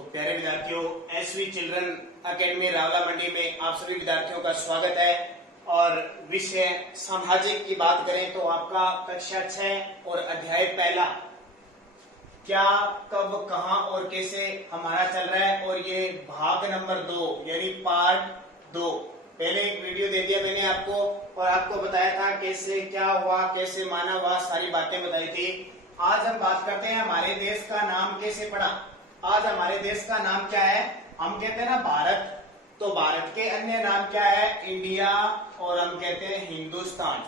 तो प्यारे विद्यार्थियों, एसवी चिल्ड्रन एकेडमी रावला मंडी में आप सभी विद्यार्थियों का स्वागत है। और विषय सामाजिक की बात करें तो आपका कक्षा 6 और अध्याय पहला क्या, कब, कहां और कैसे हमारा चल रहा है। और ये भाग नंबर 2 यानी पार्ट 2। पहले एक वीडियो दे दिया मैंने आपको और आपको बताया था कैसे क्या हुआ, कैसे माना हुआ, सारी बातें बताई थी। आज हम बात करते हैं हमारे देश का नाम कैसे पड़ा। आज हमारे देश का नाम क्या है? हम कहते हैं ना भारत, तो भारत के अन्य नाम क्या है? इंडिया, और हम कहते हैं हिंदुस्तान।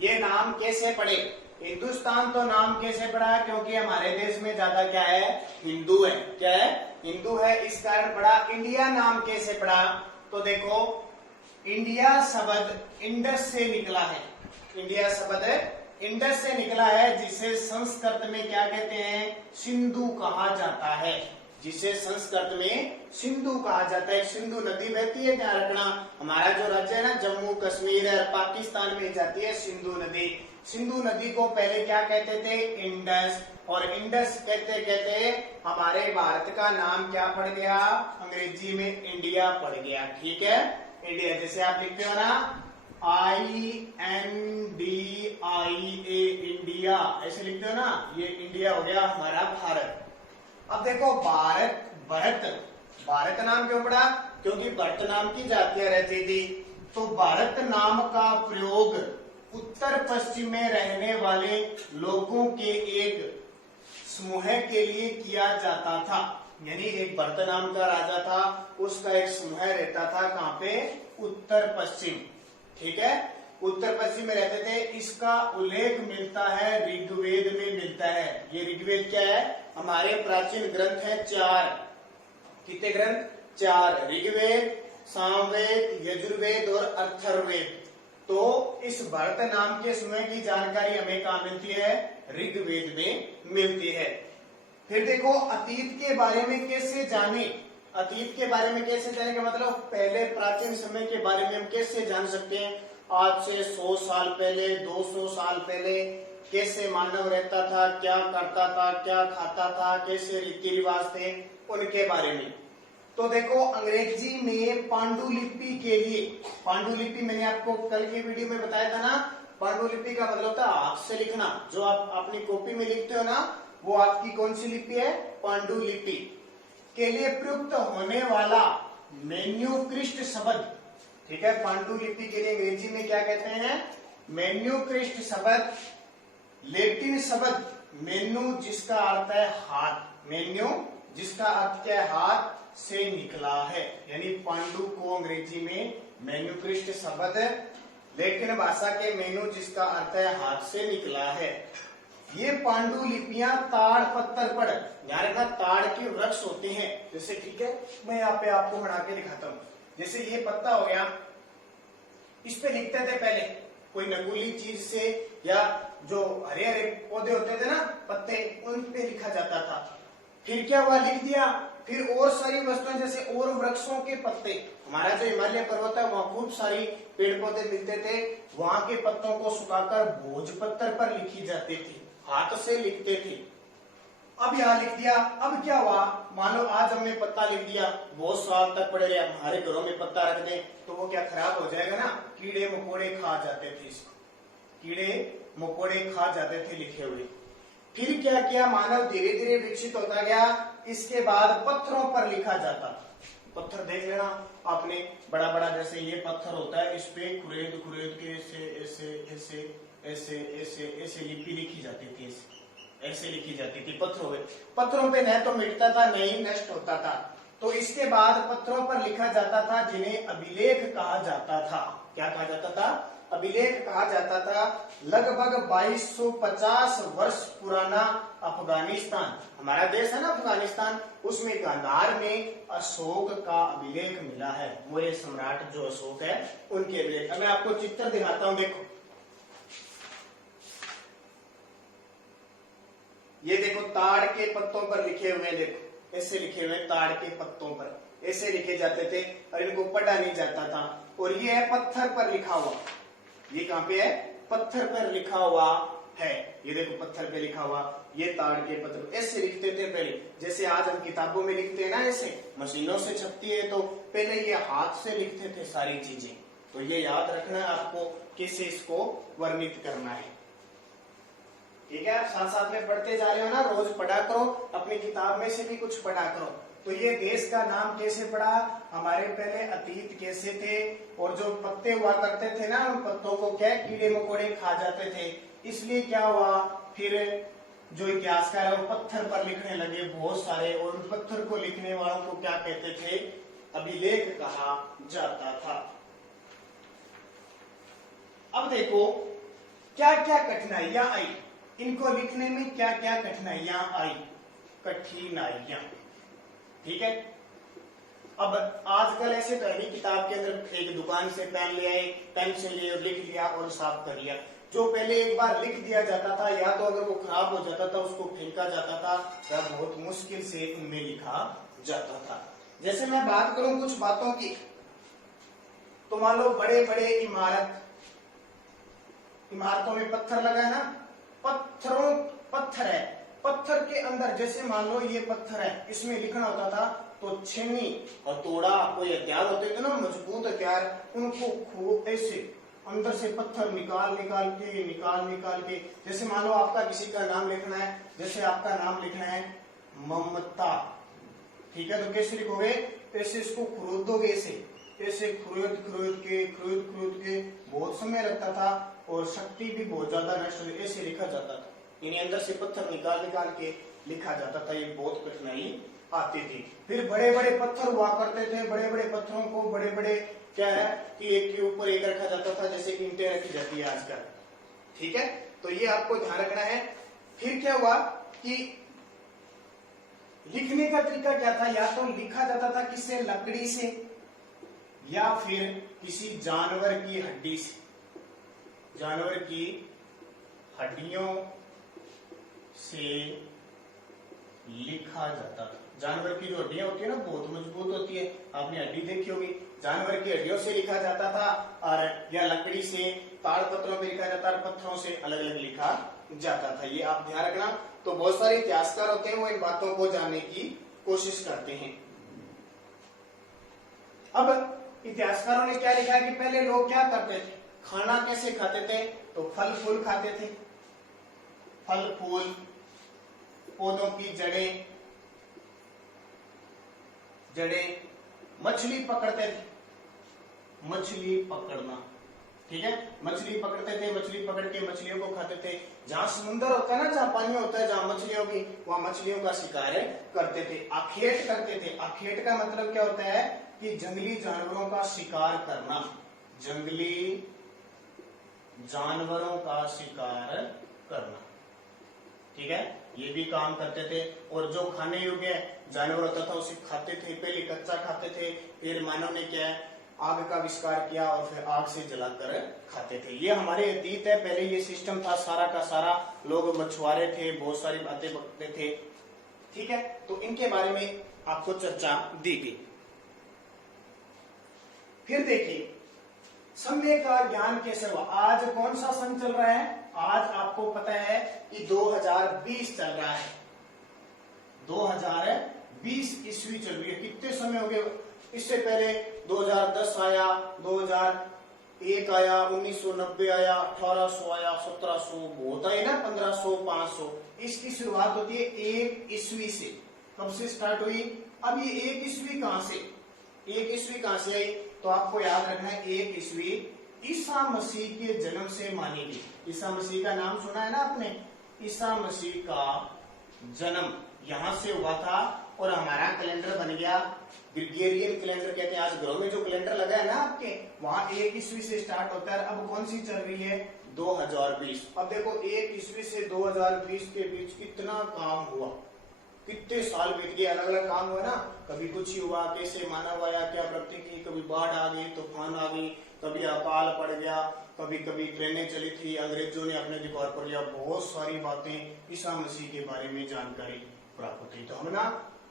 ये नाम कैसे पड़े? हिंदुस्तान तो नाम कैसे पड़ा है? क्योंकि हमारे देश में ज्यादा क्या है? हिंदू है। क्या है? हिंदू है, इस कारण पड़ा। इंडिया नाम कैसे पड़ा? तो देखो, इंडिया शब्द इंडस से निकला है। इंडिया शब्द इंडस से निकला है, जिसे संस्कृत में क्या कहते हैं? सिंधु कहा जाता है। जिसे संस्कृत में सिंधु कहा जाता है। सिंधु नदी बहती है, ध्यान रखना। हमारा जो राज्य है ना जम्मू कश्मीर है, पाकिस्तान में जाती है सिंधु नदी। सिंधु नदी को पहले क्या कहते थे? इंडस। और इंडस कहते कहते हमारे भारत का नाम क्या पड़ गया? अंग्रेजी में इंडिया पड़ गया। ठीक है, इंडिया। जैसे आप लिखते हो ना INDIA, इंडिया, ऐसे लिखते हो ना, ये इंडिया हो गया हमारा भारत। अब देखो भारत नाम क्यों पड़ा? क्योंकि भरत नाम की जातियां रहती थी। तो भारत नाम का प्रयोग उत्तर पश्चिम में रहने वाले लोगों के एक समूह के लिए किया जाता था। यानी एक भरत नाम का राजा था, उसका एक समूह रहता था। कहाँ पे? उत्तर पश्चिम। ठीक है, उत्तर पश्चिम में रहते थे। इसका उल्लेख मिलता है ऋग्वेद में मिलता है। ये ऋग्वेद क्या है? हमारे प्राचीन ग्रंथ है 4। कितने ग्रंथ? 4। ऋग्वेद, सामवेद, यजुर्वेद और अथर्ववेद। तो इस भरत नाम के समूह की जानकारी हमें कहाँ मिलती है? ऋग्वेद में मिलती है। फिर देखो, अतीत के बारे में कैसे जाने? अतीत के बारे में कैसे जाने का मतलब पहले प्राचीन समय के बारे में हम कैसे जान सकते हैं? आज से 100 साल पहले, 200 साल पहले कैसे मानव रहता था, क्या करता था, क्या खाता था, कैसे रीति रिवाज थे, उनके बारे में। तो देखो, अंग्रेजी में पांडुलिपि के लिए, पांडुलिपि मैंने आपको कल की वीडियो में बताया था ना, पांडुलिपि का मतलब होता है हाथ से लिखना। जो आप अपनी कॉपी में लिखते हो ना, वो आपकी कौन सी लिपि है? पांडुलिपि। के लिए प्रयुक्त होने वाला मैन्युस्क्रिप्ट शब्द। ठीक है, पांडुलिपि के लिए अंग्रेजी में क्या कहते हैं? मैन्युस्क्रिप्ट शब्द लैटिन शब्द मेन्यू, जिसका अर्थ है हाथ। मेन्यू जिसका अर्थ क्या है? हाथ से निकला है। यानी पांडु को अंग्रेजी में मैन्युस्क्रिप्ट शब्द, लैटिन भाषा के मेन्यू जिसका अर्थ है हाथ से निकला है। ये पांडुलिपियां ताड़ पत्थर पर, ध्यान रखना, ताड़ के वृक्ष होते हैं। जैसे, ठीक है, मैं यहाँ पे आपको बना के दिखाता हूँ। जैसे ये पत्ता हो गया, इस पे लिखते थे पहले कोई नकूली चीज से, या जो हरे हरे पौधे होते थे ना, पत्ते, उन पे लिखा जाता था। फिर क्या हुआ? लिख दिया। फिर और सारी वस्तुएं, जैसे और वृक्षों के पत्ते, हमारा जो हिमालय पर्वत है वहां खूब सारी पेड़ पौधे मिलते थे, वहां के पत्तों को सुखाकर भोजपत्र पर लिखी जाती थी, हाथ से लिखते थे। अब यहाँ लिख दिया। अब क्या हुआ? मानो आज हमने पत्ता लिख दिया, बहुत साल तक पड़े रहे, हमारे घरों में पत्ता रख दें तो वो क्या खराब हो जाएगा ना? कीड़े मकोड़े खा जाते थे इसको, कीड़े मकोड़े खा जाते थे लिखे हुए। फिर क्या किया? मानव धीरे धीरे विकसित होता गया। इसके बाद पत्थरों पर लिखा जाता। पत्थर देख लेना आपने, बड़ा बड़ा जैसे ये पत्थर होता है, इस पे खुरेद खुरेद के ऐसे ऐसे ऐसे ऐसे ऐसे ऐसे लिपि लिखी जाती थी, ऐसे लिखी जाती थी पत्थरों पे। पत्थरों पे न तो मिटता था, न ही नष्ट होता था। तो इसके बाद पत्थरों पर लिखा जाता था, जिन्हें अभिलेख कहा जाता था। क्या कहा जाता था? अभिलेख कहा जाता था। लगभग 2250 वर्ष पुराना अफगानिस्तान, हमारा देश है ना अफगानिस्तान, उसमें गांधार में अशोक का अभिलेख मिला है। मौर्य सम्राट जो अशोक है, उनके अभिलेख। मैं आपको चित्र दिखाता हूँ, देखो। ये देखो, ताड़ के पत्तों पर लिखे हुए, देखो ऐसे लिखे हुए, ताड़ के पत्तों पर ऐसे लिखे जाते थे और इनको पढ़ा नहीं जाता था। और ये है पत्थर पर लिखा हुआ। ये कहाँ पे है? पत्थर पर लिखा हुआ है। ये देखो पत्थर पे लिखा हुआ, ये ताड़ के पत्थर, ऐसे लिखते थे पहले। जैसे आज हम किताबों में लिखते हैं ना, ऐसे मशीनों से छपती है, तो पहले ये हाथ से लिखते थे सारी चीजें। तो ये याद रखना है आपको, कैसे इसको वर्णित करना है। ठीक है, आप साथ साथ में पढ़ते जा रहे हो ना, रोज पढ़ा करो, अपनी किताब में से भी कुछ पढ़ा करो। तो ये देश का नाम कैसे पड़ा, हमारे पहले अतीत कैसे थे, और जो पत्ते हुआ करते थे ना, उन पत्तों को क्या कीड़े मकोड़े खा जाते थे, इसलिए क्या हुआ, फिर जो इतिहासकार है वो पत्थर पर लिखने लगे बहुत सारे, और उन पत्थर को लिखने वालों को क्या कहते थे, अभिलेख कहा जाता था। अब देखो क्या क्या कठिनाइयां आई, इनको लिखने में क्या क्या कठिनाइयां आई, कठिनाइयां। ठीक है, अब आजकल ऐसे तो है, किताब के अंदर एक दुकान से पेन ले आए, पेन से लिए और लिख लिया और साफ कर लिया। जो पहले एक बार लिख दिया जाता था, या तो अगर वो खराब हो जाता था उसको फेंका जाता था, या बहुत मुश्किल से उनमें लिखा जाता था। जैसे मैं बात करूं कुछ बातों की, तो मान लो बड़े बड़े इमारतों में पत्थर लगा है ना, पत्थर है, पत्थर के अंदर जैसे मान लो ये पत्थर है, इसमें लिखना होता था, तो छेनी और तोड़ा कोई हथियार होते थे ना, मजबूत हथियार, उनको खूब ऐसे अंदर से पत्थर निकाल के, जैसे मान लो आपका किसी का नाम लिखना है, जैसे आपका नाम लिखना है ममता, ठीक है, तो कैसे लिखोगे, ऐसे इसको खुरोदोगे, ऐसे खुरोद के बहुत समय लगता था, और शक्ति भी बहुत ज्यादा नष्ट, ऐसे लिखा जाता था, यानी अंदर से पत्थर निकाल के लिखा जाता था। ये बहुत कठिनाई आती थी। फिर बड़े बड़े पत्थर हुआ करते थे, बड़े बड़े पत्थरों को बड़े बड़े क्या है कि एक के ऊपर एक रखा जाता था, जैसे ईंटें रखी जाती है आजकल। ठीक है, तो ये आपको ध्यान रखना है। फिर क्या हुआ कि लिखने का तरीका क्या था, या तो लिखा जाता था किससे, लकड़ी से, या फिर किसी जानवर की हड्डी से, जानवर की हड्डियों से लिखा जाता था। जानवर की जो हड्डियां होती है ना, बहुत मजबूत होती है, आपने हड्डी देखी होगी, जानवर की हड्डियों से लिखा जाता था, और या लकड़ी से, ताड़ पत्रों में लिखा जाता था, पत्थरों से अलग अलग लिखा जाता था। ये आप ध्यान रखना। तो बहुत सारे इतिहासकार होते हैं, वो इन बातों को जानने की कोशिश करते हैं। अब इतिहासकारों ने क्या लिखा है कि पहले लोग क्या करते थे, खाना कैसे खाते थे, तो फल फूल खाते थे, फल फूल, पौधों की जड़ें, मछली पकड़ते थे, मछली पकड़ना, ठीक है, मछली पकड़ते थे, मछली पकड़ के मछलियों को खाते थे। जहां समुद्र होता है ना, जहां पानी होता है, जहां मछलियों की, वहां मछलियों का शिकार करते थे। आखेट करते थे, आखेट का मतलब क्या होता है कि जंगली जानवरों का शिकार करना, जंगली जानवरों का शिकार करना, ठीक है, ये भी काम करते थे। और जो खाने योग्य जानवर होता था उसे खाते थे, पहले कच्चा खाते थे, फिर मानव ने क्या है आग का आविष्कार किया और फिर आग से जलाकर खाते थे। ये हमारे अतीत है, पहले ये सिस्टम था सारा का सारा, लोग मछुआरे थे, बहुत सारी बातें करते थे। ठीक है, तो इनके बारे में आपको चर्चा दी गई। फिर देखिए समय का ज्ञान कैसे हुआ। आज कौन सा सन चल रहा है, आज आपको पता है कि 2020 चल रहा है, 2020 ईस्वी चल रही है। कितने समय हो गए, इससे पहले 2010 आया, 2001 आया, 1990 आया, 1800 आया, 1700 बहुत आए ना, 1500, 500। इसकी शुरुआत होती है 1 ईस्वी से। कब से स्टार्ट हुई, अब ये 1 ईस्वी कहां से, 1 ईस्वी कहां से आई, तो आपको याद रखना है 1 ईस्वी ईसा मसीह के जन्म से मानी गई। ईसा मसीह का नाम सुना है ना आपने, ईसा मसीह का जन्म यहां से हुआ था, और हमारा कैलेंडर बन गया ग्रिगोरियन कैलेंडर कहते हैं। आज घरों में जो कैलेंडर लगा है ना आपके, वहां 1 ईस्वी से स्टार्ट होता है। अब कौन सी चल रही है, 2020। अब देखो 1 ईस्वी से 2020 के बीच कितना काम हुआ, कितने साल बीत गए, अलग अलग काम हुआ ना। कभी कुछ ही हुआ, कैसे मानव आया, क्या प्रगति की, कभी बाढ़ आ गई, तूफान आ गई, कभी अकाल पड़ गया, कभी कभी ट्रेनें चली थी, अंग्रेजों ने अपने अधिकार पर लिया। बहुत सारी बातें ईसा मसीह के बारे में जानकारी प्राप्त हुई। तो हम ना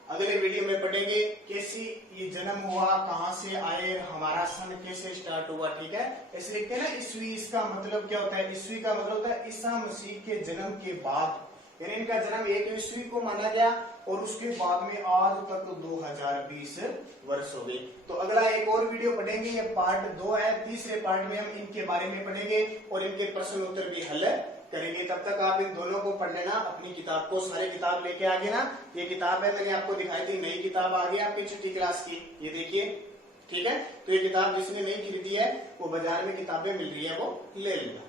अगले वीडियो में पढ़ेंगे कैसी ये जन्म हुआ, कहाँ से आए, हमारा सन कैसे स्टार्ट हुआ। ठीक है, ऐसे लिखते हैं ना ईस्वी, इसका मतलब क्या होता है? ईस्वी का मतलब होता है ईसा मसीह के जन्म के बाद, यानी इनका जन्म 1 ईस्वी को माना गया और उसके बाद में आज तक 2020 वर्ष हो गए। तो अगला एक और वीडियो पढ़ेंगे, ये पार्ट 2 है। तीसरे पार्ट में हम इनके बारे में पढ़ेंगे और इनके प्रश्न उत्तर भी हल करेंगे। तब तक आप इन दोनों को पढ़ लेना, अपनी किताब को, सारे किताब लेके आगे ना। ये किताब है, मैंने आपको दिखाई थी, नई किताब आ गई आपकी छठी क्लास की, ये देखिए। ठीक है, तो ये किताब जिसने नहीं खरीदी है वो बाजार में किताबें मिल रही है, वो ले लेना।